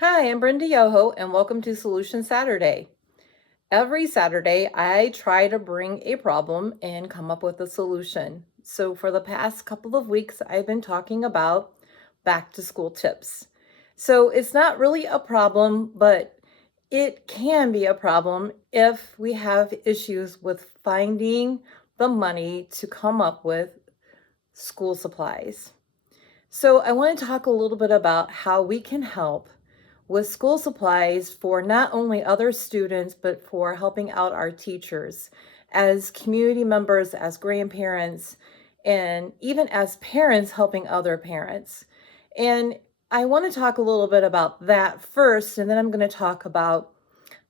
Hi, I'm Brenda Yoho, and welcome to Solution Saturday. Every Saturday, I try to bring a problem and come up with a solution. So, for the past couple of weeks, I've been talking about back to school tips. So, it's not really a problem, but it can be a problem if we have issues with finding the money to come up with school supplies. So, I want to talk a little bit about how we can help with school supplies for not only other students, but for helping out our teachers as community members, as grandparents, and even as parents helping other parents. And I want to talk a little bit about that first, and then I'm going to talk about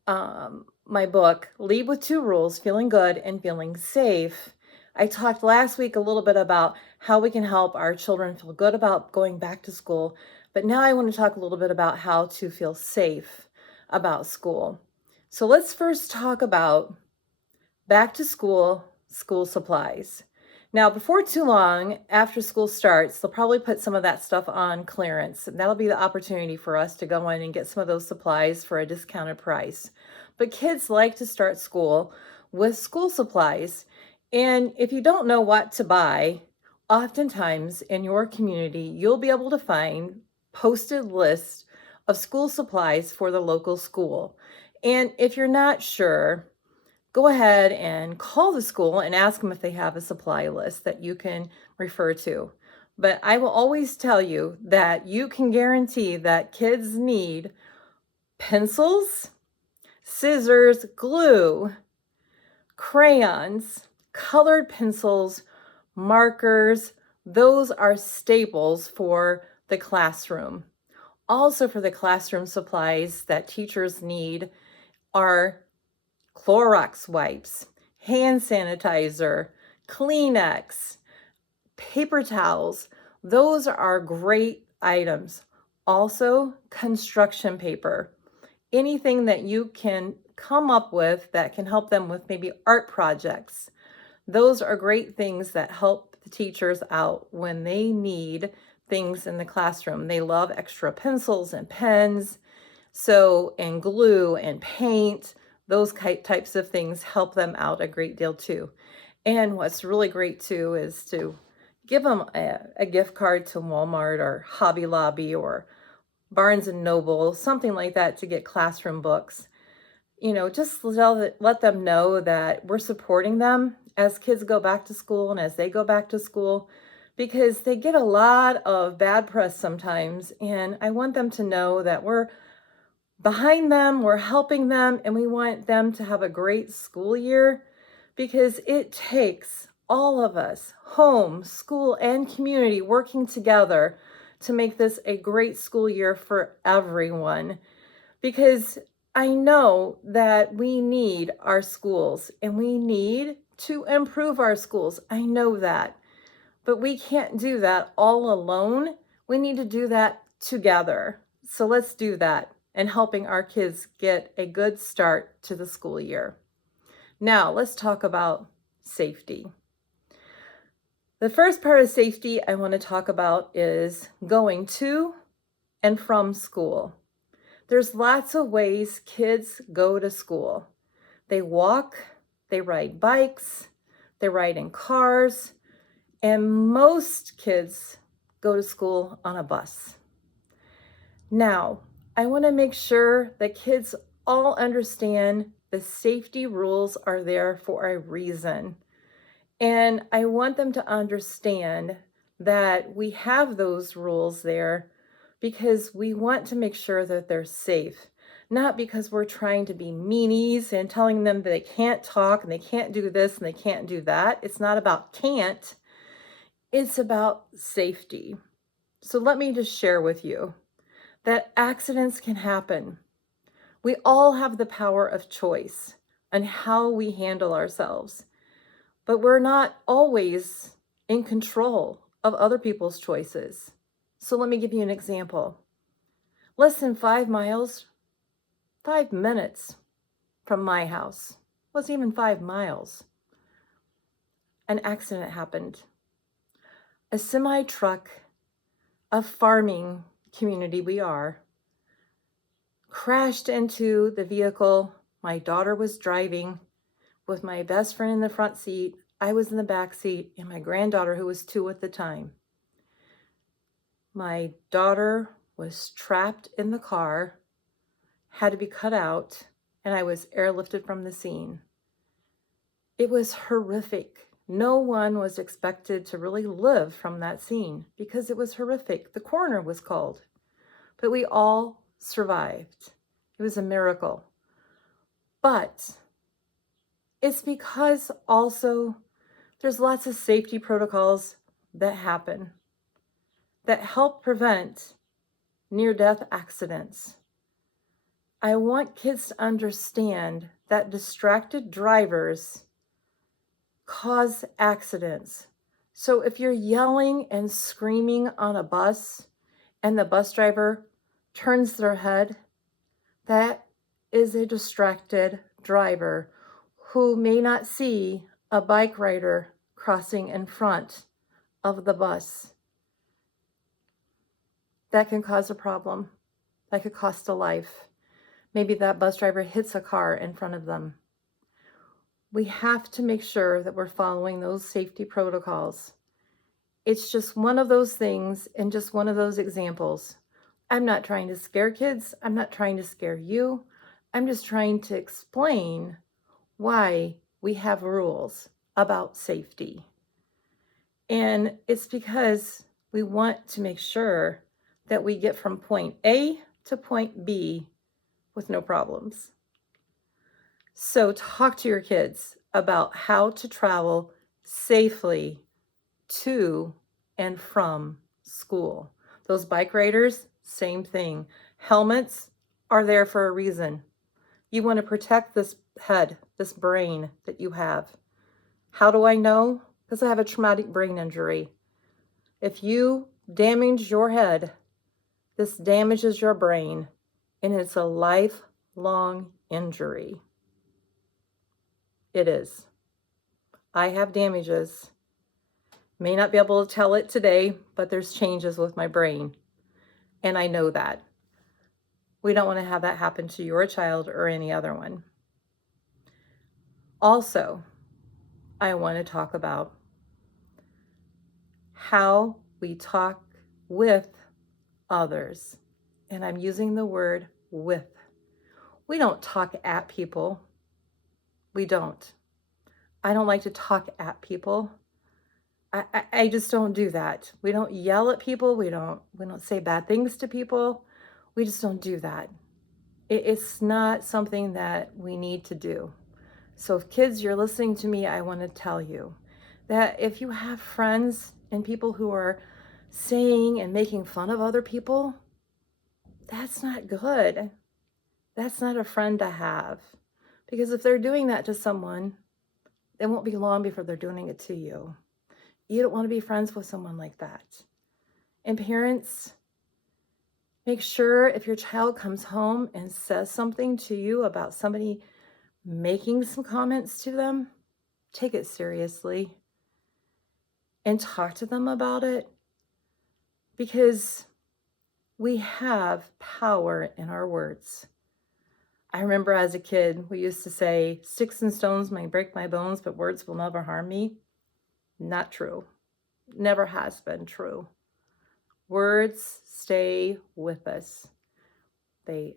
my book, Lead with Two Rules, Feeling Good and Feeling Safe. I talked last week a little bit about how we can help our children feel good about going back to school, but now I want to talk a little bit about how to feel safe about school. So let's first talk about back to school supplies. Now, before too long, after school starts, they'll probably put some of that stuff on clearance. And that'll be the opportunity for us to go in and get some of those supplies for a discounted price. But kids like to start school with school supplies. And if you don't know what to buy, oftentimes in your community, you'll be able to find posted lists of school supplies for the local school. And if you're not sure, go ahead and call the school and ask them if they have a supply list that you can refer to. But I will always tell you that you can guarantee that kids need pencils, scissors, glue, crayons, colored pencils, markers. Those are staples for the classroom. Also, for the classroom supplies that teachers need are Clorox wipes, hand sanitizer, Kleenex, paper towels. Those are great items. Also, construction paper. Anything that you can come up with that can help them with maybe art projects. Those are great things that help the teachers out when they need things in the classroom. They love extra pencils and pens. So, and glue and paint, those types of things help them out a great deal too. And what's really great too is to give them a gift card to Walmart or Hobby Lobby or Barnes and Noble, something like that to get classroom books. Just let them know that we're supporting them as kids go back to school and as they go back to school because they get a lot of bad press sometimes. And I want them to know that we're behind them, we're helping them, and we want them to have a great school year because it takes all of us, home, school, and community, working together to make this a great school year for everyone. Because I know that we need our schools and we need to improve our schools. I know that. But we can't do that all alone. We need to do that together. So let's do that and helping our kids get a good start to the school year. Now, let's talk about safety. The first part of safety I want to talk about is going to and from school. There's lots of ways kids go to school. They walk, they ride bikes, they ride in cars, and most kids go to school on a bus. Now, I want to make sure that kids all understand the safety rules are there for a reason. And I want them to understand that we have those rules there because we want to make sure that they're safe, not because we're trying to be meanies and telling them that they can't talk and they can't do this and they can't do that. It's not about can't, it's about safety. So let me just share with you that accidents can happen. We all have the power of choice on how we handle ourselves, but we're not always in control of other people's choices. So let me give you an example. Less than 5 miles, 5 minutes from my house, wasn't even 5 miles, an accident happened. A semi truck, a farming community we are, crashed into the vehicle. My daughter was driving with my best friend in the front seat. I was in the back seat, and my granddaughter, who was 2 at the time. My daughter was trapped in the car, had to be cut out, and I was airlifted from the scene. It was horrific. No one was expected to really live from that scene because it was horrific. The coroner was called, but we all survived. It was a miracle. But it's because also there's lots of safety protocols that happen that help prevent near-death accidents. I want kids to understand that distracted drivers cause accidents. So if you're yelling and screaming on a bus and the bus driver turns their head, that is a distracted driver who may not see a bike rider crossing in front of the bus. That can cause a problem. That could cost a life. Maybe that bus driver hits a car in front of them. We have to make sure that we're following those safety protocols. It's just one of those things and just one of those examples. I'm not trying to scare kids. I'm not trying to scare you. I'm just trying to explain why we have rules about safety. And it's because we want to make sure that we get from point A to point B with no problems. So talk to your kids about how to travel safely to and from school. Those bike riders, same thing. Helmets are there for a reason. You want to protect this head, this brain that you have. How do I know? Because I have a traumatic brain injury. If you damage your head, this damages your brain, and it's a lifelong injury. It is. I have damages. May not be able to tell it today, but there's changes with my brain, and I know that. We don't want to have that happen to your child or any other one. Also, I want to talk about how we talk with others. And I'm using the word with. We don't talk at people. We don't. I don't like to talk at people. I just don't do that. We don't yell at people. We don't say bad things to people. We just don't do that. It's not something that we need to do. So if kids, you're listening to me, I want to tell you that if you have friends and people who are saying and making fun of other people, that's not good. That's not a friend to have. Because if they're doing that to someone, it won't be long before they're doing it to you. You don't want to be friends with someone like that. And parents, make sure if your child comes home and says something to you about somebody making some comments to them, take it seriously and talk to them about it, because we have power in our words. I remember as a kid, we used to say, sticks and stones may break my bones, but words will never harm me. Not true. Never has been true. Words stay with us. They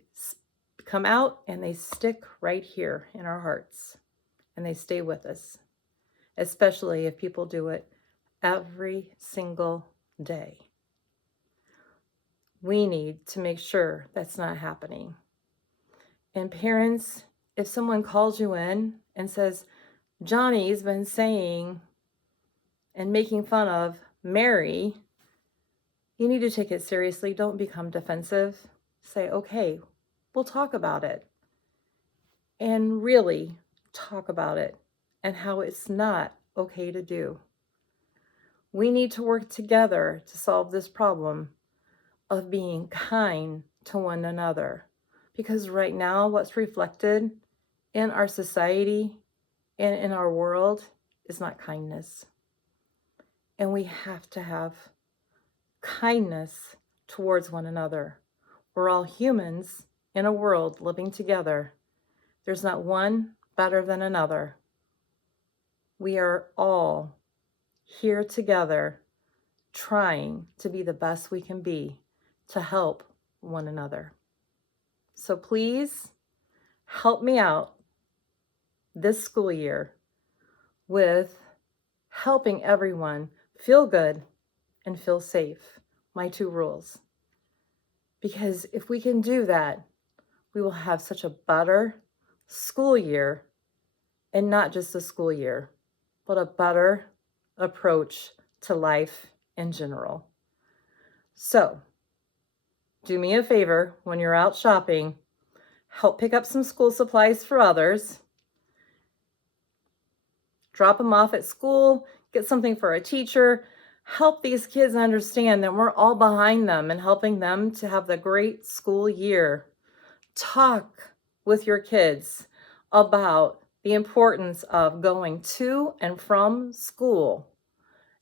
come out and they stick right here in our hearts, and they stay with us, especially if people do it every single day. We need to make sure that's not happening. And parents, if someone calls you in and says, Johnny's been saying and making fun of Mary, you need to take it seriously. Don't become defensive. Say, okay, we'll talk about it. And really talk about it and how it's not okay to do. We need to work together to solve this problem of being kind to one another. Because right now, what's reflected in our society and in our world is not kindness. And we have to have kindness towards one another. We're all humans, in a world living together. There's not one better than another. We are all here together trying to be the best we can be to help one another. So please help me out this school year with helping everyone feel good and feel safe. My 2 rules. Because if we can do that, we will have such a better school year, and not just a school year, but a better approach to life in general. So, do me a favor when you're out shopping, help pick up some school supplies for others. Drop them off at school, get something for a teacher. Help these kids understand that we're all behind them and helping them to have the great school year. Talk with your kids about the importance of going to and from school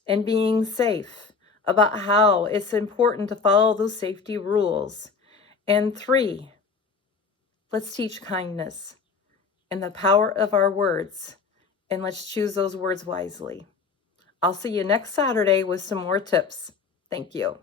and being safe, about how it's important to follow those safety rules. And 3, let's teach kindness and the power of our words, and let's choose those words wisely. I'll see you next Saturday with some more tips. Thank you.